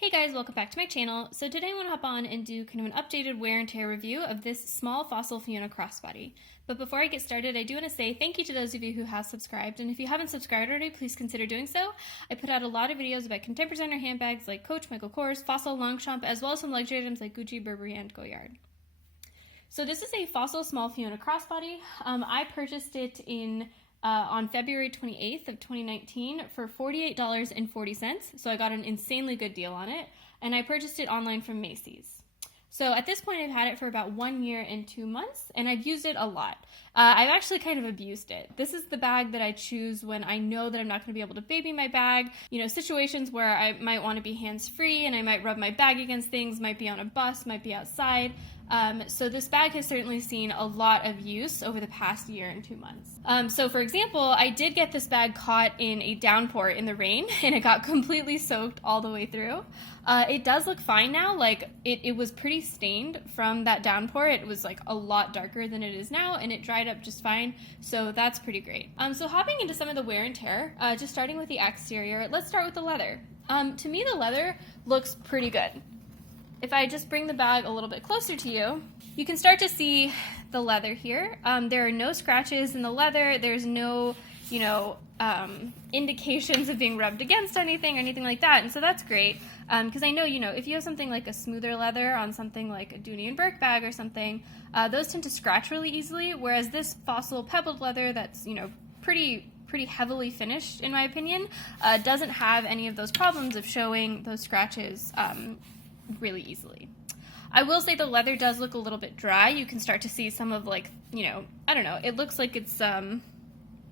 Hey guys, welcome back to my channel. So today I want to hop on and do kind of an updated wear and tear review of this small Fossil Fiona Crossbody. But before I get started, I do want to say thank you to those of you who have subscribed, and if you haven't subscribed already, please consider doing so. I put out a lot of videos about contemporary designer handbags like Coach, Michael Kors, Fossil, Longchamp, as well as some luxury items like Gucci, Burberry, and Goyard. So this is a Fossil Small Fiona Crossbody. I purchased it on February 28th of 2019 for $48.40. So I got an insanely good deal on it, and I purchased it online from Macy's. So at this point I've had it for about 1 year and 2 months, and I've used it a lot. I've actually kind of abused it. This is the bag that I choose when I know that I'm not going to be able to baby my bag. You know, situations where I might want to be hands-free and I might rub my bag against things, might be on a bus, might be outside. So this bag has certainly seen a lot of use over the past year and 2 months. So for example, I did get this bag caught in a downpour in the rain, and it got completely soaked all the way through. It does look fine now. Like it was pretty stained from that downpour. It was like a lot darker than it is now, and it dried up just fine. So that's pretty great. So hopping into some of the wear and tear, just starting with the exterior, let's start with the leather. To me, the leather looks pretty good. If I just bring the bag a little bit closer to you, you can start to see the leather here. There are no scratches in the leather. There's no, indications of being rubbed against anything or anything like that. And so that's great. Because I know, if you have something like a smoother leather on something like a Dooney & Bourke bag or something, those tend to scratch really easily. Whereas this Fossil pebbled leather that's, pretty heavily finished, in my opinion, doesn't have any of those problems of showing those scratches really easily. I will say the leather does look a little bit dry. You can start to see some of I don't know, it looks like it's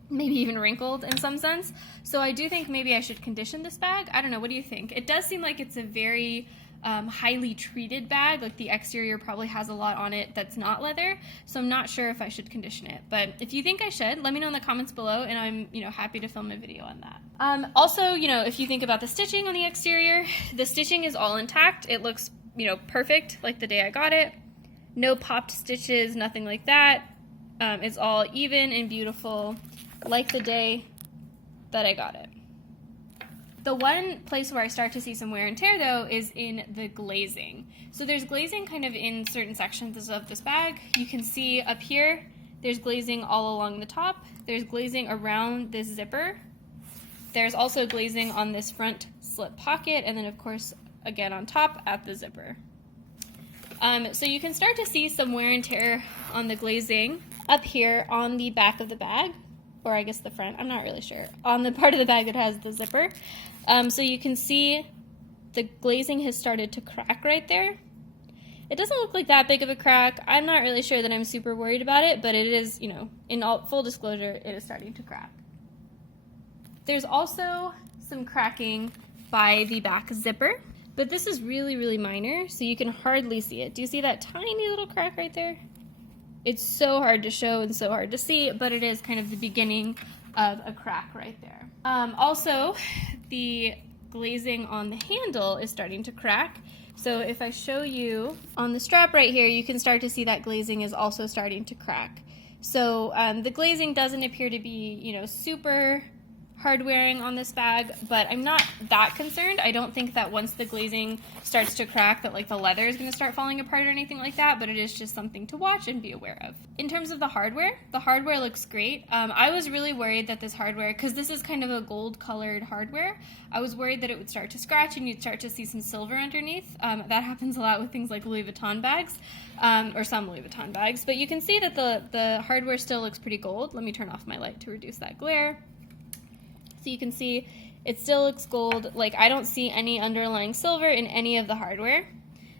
maybe even wrinkled in some sense. So I do think maybe I should condition this bag. I don't know, what do you think? It does seem like it's a very highly treated bag. Like the exterior probably has a lot on it that's not leather, so I'm not sure if I should condition it. But if you think I should, let me know in the comments below, and I'm happy to film a video on that. Also, if you think about the stitching on the exterior, the stitching is all intact. It looks, perfect like the day I got it. No popped stitches, nothing like that. It's all even and beautiful like the day that I got it. The one place where I start to see some wear and tear, though, is in the glazing. So there's glazing kind of in certain sections of this bag. You can see up here, there's glazing all along the top. There's glazing around this zipper. There's also glazing on this front slip pocket, and then, of course, again on top at the zipper. So you can start to see some wear and tear on the glazing up here on the back of the bag, or I guess the front, I'm not really sure, on the part of the bag that has the zipper. So you can see the glazing has started to crack right there. It doesn't look like that big of a crack. I'm not really sure that I'm super worried about it, but it is, in all full disclosure, it is starting to crack. There's also some cracking by the back zipper, but this is really, really minor, so you can hardly see it. Do you see that tiny little crack right there? It's so hard to show and so hard to see, but it is kind of the beginning of a crack right there. Also, the glazing on the handle is starting to crack. So if I show you on the strap right here, you can start to see that glazing is also starting to crack. So the glazing doesn't appear to be, super hard wearing on this bag, but I'm not that concerned. I don't think that once the glazing starts to crack that the leather is going to start falling apart or anything like that, but it is just something to watch and be aware of. In terms of the hardware looks great. I was really worried that this hardware, because this is kind of a gold colored hardware, I was worried that it would start to scratch and you'd start to see some silver underneath. That happens a lot with things like Louis Vuitton bags, or some Louis Vuitton bags, but you can see that the hardware still looks pretty gold. Let me turn off my light to reduce that glare. So you can see it still looks gold. I don't see any underlying silver in any of the hardware.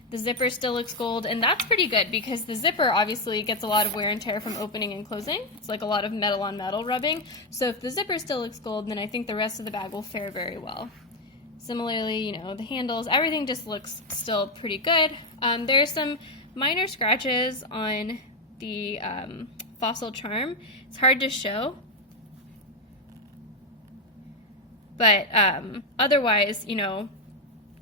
The zipper still looks gold, and that's pretty good because the zipper obviously gets a lot of wear and tear from opening and closing. It's like a lot of metal on metal rubbing. So if the zipper still looks gold, then I think the rest of the bag will fare very well. Similarly, the handles, everything just looks still pretty good. There's some minor scratches on the Fossil charm. It's hard to show. But otherwise,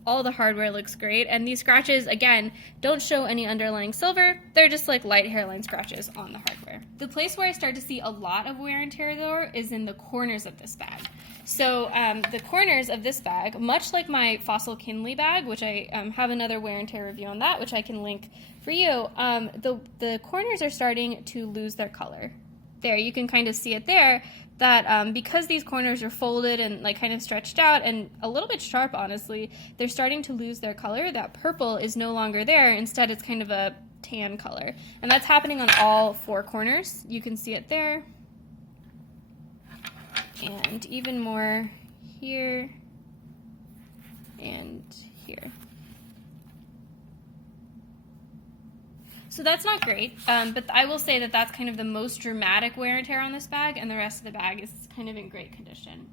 all the hardware looks great. And these scratches, again, don't show any underlying silver. They're just like light hairline scratches on the hardware. The place where I start to see a lot of wear and tear, though, is in the corners of this bag. So the corners of this bag, much like my Fossil Kinley bag, which I have another wear and tear review on that, which I can link for you, the corners are starting to lose their color. There, you can kind of see it there, that because these corners are folded and like kind of stretched out and a little bit sharp, honestly, they're starting to lose their color. That purple is no longer there. Instead, it's kind of a tan color. And that's happening on all 4 corners. You can see it there. And even more here and here. So that's not great, but I will say that that's kind of the most dramatic wear and tear on this bag, and the rest of the bag is kind of in great condition.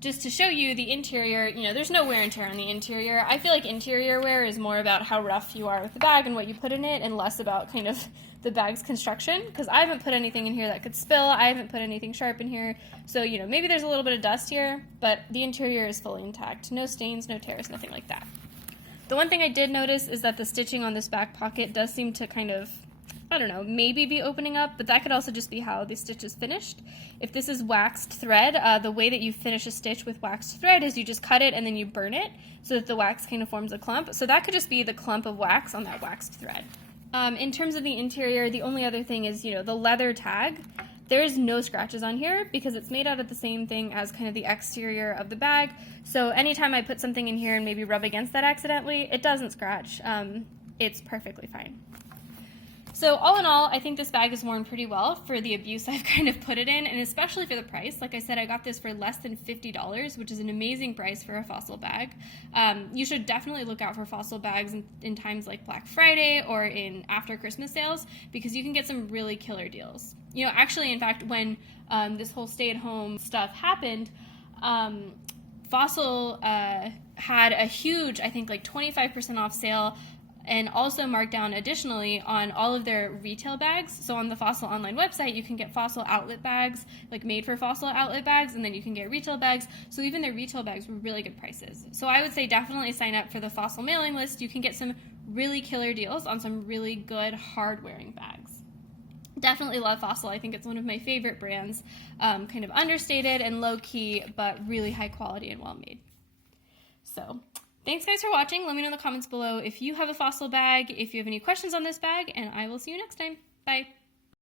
Just to show you the interior, you know, there's no wear and tear on the interior. I feel like interior wear is more about how rough you are with the bag and what you put in it, and less about kind of the bag's construction, because I haven't put anything in here that could spill. I haven't put anything sharp in here. So, you know, maybe there's a little bit of dust here, but the interior is fully intact. No stains, no tears, nothing like that. The one thing I did notice is that the stitching on this back pocket does seem to kind of, I don't know, maybe be opening up, but that could also just be how the stitch is finished. If this is waxed thread, the way that you finish a stitch with waxed thread is you just cut it and then you burn it so that the wax kind of forms a clump. So that could just be the clump of wax on that waxed thread. In terms of the interior, the only other thing is, you know, the leather tag. There's no scratches on here because it's made out of the same thing as kind of the exterior of the bag. So anytime I put something in here and maybe rub against that accidentally, it doesn't scratch. It's perfectly fine. So all in all, I think this bag is worn pretty well for the abuse I've kind of put it in, and especially for the price. Like I said, I got this for less than $50, which is an amazing price for a Fossil bag. You should definitely look out for Fossil bags in times like Black Friday or in after Christmas sales, because you can get some really killer deals. You know, actually, in fact, when this whole stay-at-home stuff happened, Fossil had a huge, I think like 25% off sale, and also marked down additionally on all of their retail bags. So on the Fossil online website, you can get Fossil outlet bags, like made for Fossil outlet bags, and then you can get retail bags. So even their retail bags were really good prices. So I would say definitely sign up for the Fossil mailing list. You can get some really killer deals on some really good hard-wearing bags. Definitely love Fossil. I think it's one of my favorite brands. Kind of understated and low-key, but really high quality and well-made. So thanks guys for watching. Let me know in the comments below if you have a Fossil bag, if you have any questions on this bag, and I will see you next time. Bye.